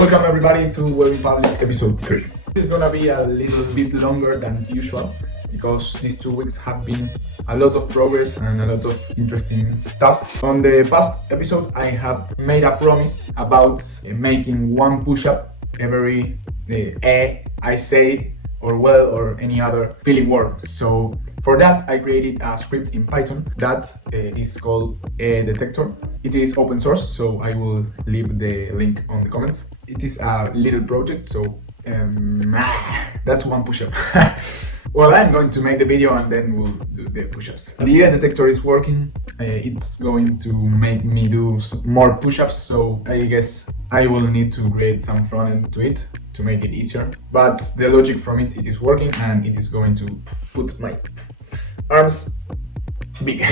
Welcome everybody to Huev In Public episode 3. This is gonna be a little bit longer than usual because these 2 weeks have been a lot of progress and a lot of interesting stuff. On the past episode I have made a promise about making one push-up every I say or well or any other feeling word. So for that I created a script in Python that is called eh-detector. It is open source, so I will leave the link on the comments. It is a little project, so that's one push-up. Well, I'm going to make the video and then we'll do the push-ups. The eh-detector is working. It's going to make me do more push-ups, so I guess I will need to create some front end to it to make it easier. But the logic from it is working and it is going to put my arms big.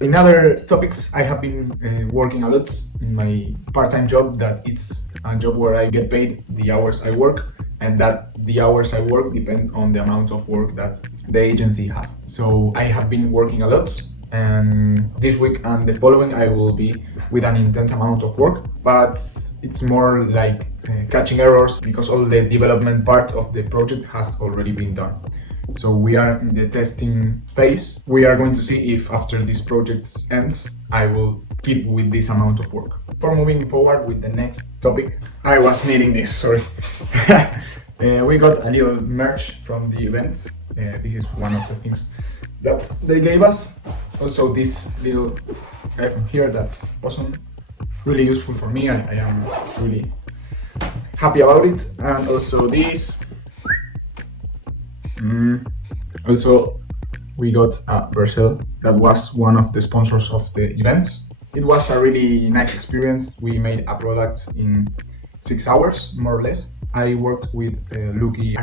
In other topics, I have been working a lot in my part-time job, that it's a job where I get paid the hours I work, and that the hours I work depend on the amount of work that the agency has. So I have been working a lot, and this week and the following I will be with an intense amount of work, but it's more like catching errors because all the development part of the project has already been done. So we are in the testing phase. We are going to see if after this project ends, I will keep with this amount of work. For moving forward with the next topic, I was needing this, sorry. We got a little merch from the event. This is one of the things that they gave us. Also this little guy from here, that's awesome. Really useful for me, I am really happy about it. And also this. Also, we got a Vercel that was one of the sponsors of the events. It was a really nice experience. We made a product in 6 hours, more or less. I worked with Luki.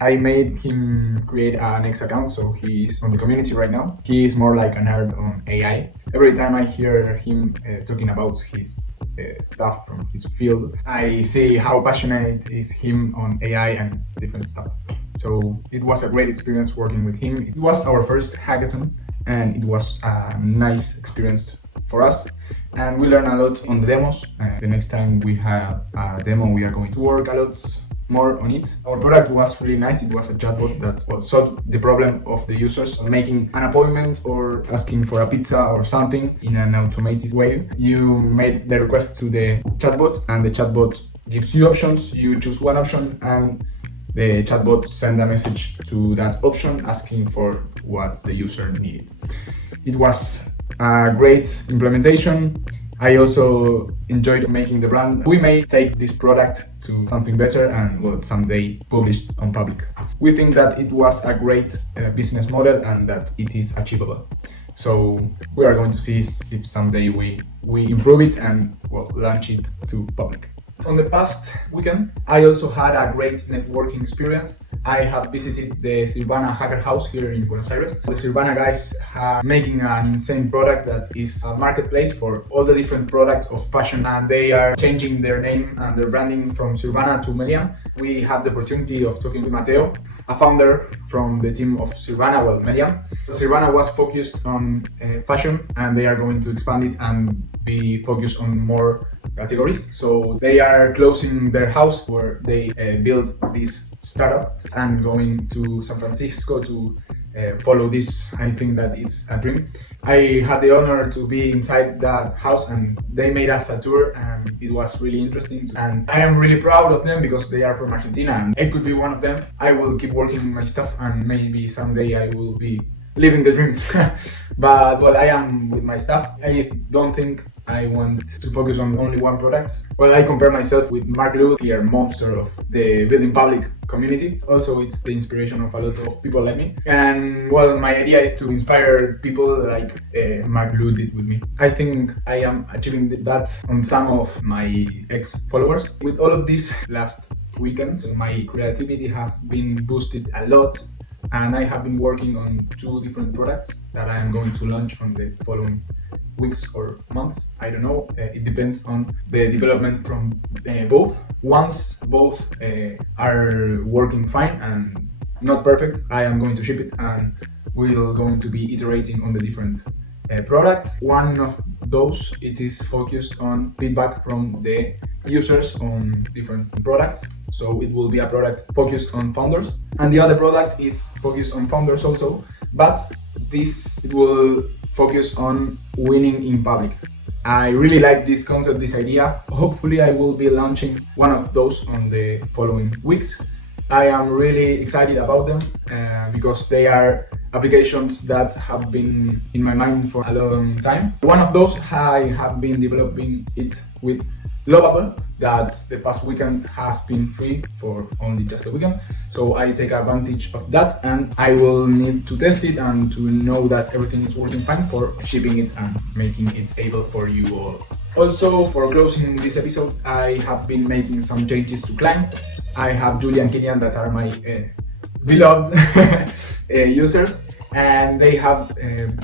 I made him create an X account, so he is on the community right now. He is more like a nerd on AI. Every time I hear him talking about his stuff from his field, I see how passionate is him on AI and different stuff. So it was a great experience working with him. It was our first hackathon and it was a nice experience for us. And we learned a lot on the demos. The next time we have a demo, we are going to work a lot more on it. Our product was really nice. It was a chatbot that solved the problem of the users making an appointment or asking for a pizza or something in an automated way. You made the request to the chatbot and the chatbot gives you options. You choose one option and the chatbot sends a message to that option asking for what the user needed. It was a great implementation. I also enjoyed making the brand. We may take this product to something better and will someday publish on public. We think that it was a great business model and that it is achievable. So we are going to see if someday we improve it and launch it to public. On the past weekend, I also had a great networking experience. I have visited the Silvana Hacker House here in Buenos Aires. The Silvana guys are making an insane product that is a marketplace for all the different products of fashion, and they are changing their name and their branding from Silvana to Melian. We have the opportunity of talking to Mateo, a founder from the team of Silvana, Melian. Silvana was focused on fashion and they are going to expand it and be focused on more categories. So they are closing their house where they built this startup and going to San Francisco to follow this. I think that it's a dream. I had the honor to be inside that house and they made us a tour and it was really interesting. And I am really proud of them because they are from Argentina and I could be one of them. I will keep working on my stuff and maybe someday I will be living the dream. But I am with my stuff. I don't think I want to focus on only one product. I compare myself with Mark Lu, the monster of the Huev In Public community. Also, it's the inspiration of a lot of people like me. And my idea is to inspire people like Mark Lu did with me. I think I am achieving that on some of my ex-followers. With all of these last weekends, my creativity has been boosted a lot. And I have been working on 2 different products that I am going to launch on the following weeks or months. I don't know. It depends on the development from both. Once both are working fine and not perfect, I am going to ship it and we're going to be iterating on the different products. One of those, it is focused on feedback from the users on different products. So it will be a product focused on founders, and the other product is focused on founders also, but this will focus on winning in public. I really like this concept, this idea. Hopefully I will be launching one of those on the following weeks. I am really excited about them because they are applications that have been in my mind for a long time. One of those, I have been developing it with Lovable, that the past weekend has been free for only just a weekend. So I take advantage of that, and I will need to test it and to know that everything is working fine for shipping it and making it able for you all. Also, for closing this episode, I have been making some changes to Climb. I have Julia and Kilian that are my beloved users, and they have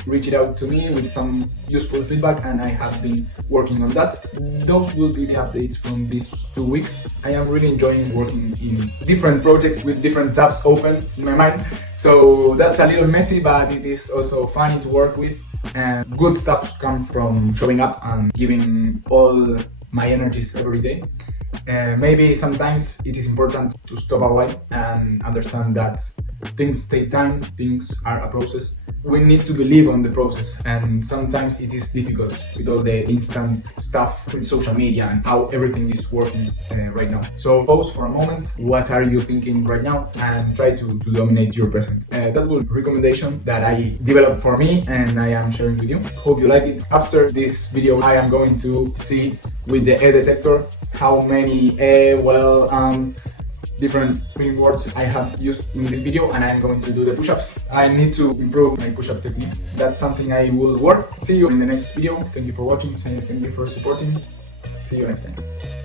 reached out to me with some useful feedback, and I have been working on that. Those will be the updates from these 2 weeks. I am really enjoying working in different projects with different tabs open in my mind, so that's a little messy, but it is also funny to work with, and good stuff comes from showing up and giving all my energies every day. Maybe sometimes it is important to stop a while and understand that things take time, things are a process. We need to believe on the process, and sometimes it is difficult with all the instant stuff with social media and how everything is working right now. So pause for a moment, what are you thinking right now, and try to dominate your present. That was a recommendation that I developed for me and I am sharing with you. Hope you like it. After this video I am going to see with the eh-detector how many different feeling words I have used in this video, and I'm going to do the push-ups. I need to improve my push-up technique. That's something I will work. See you in the next video. Thank you for watching, thank you for supporting. See you next time.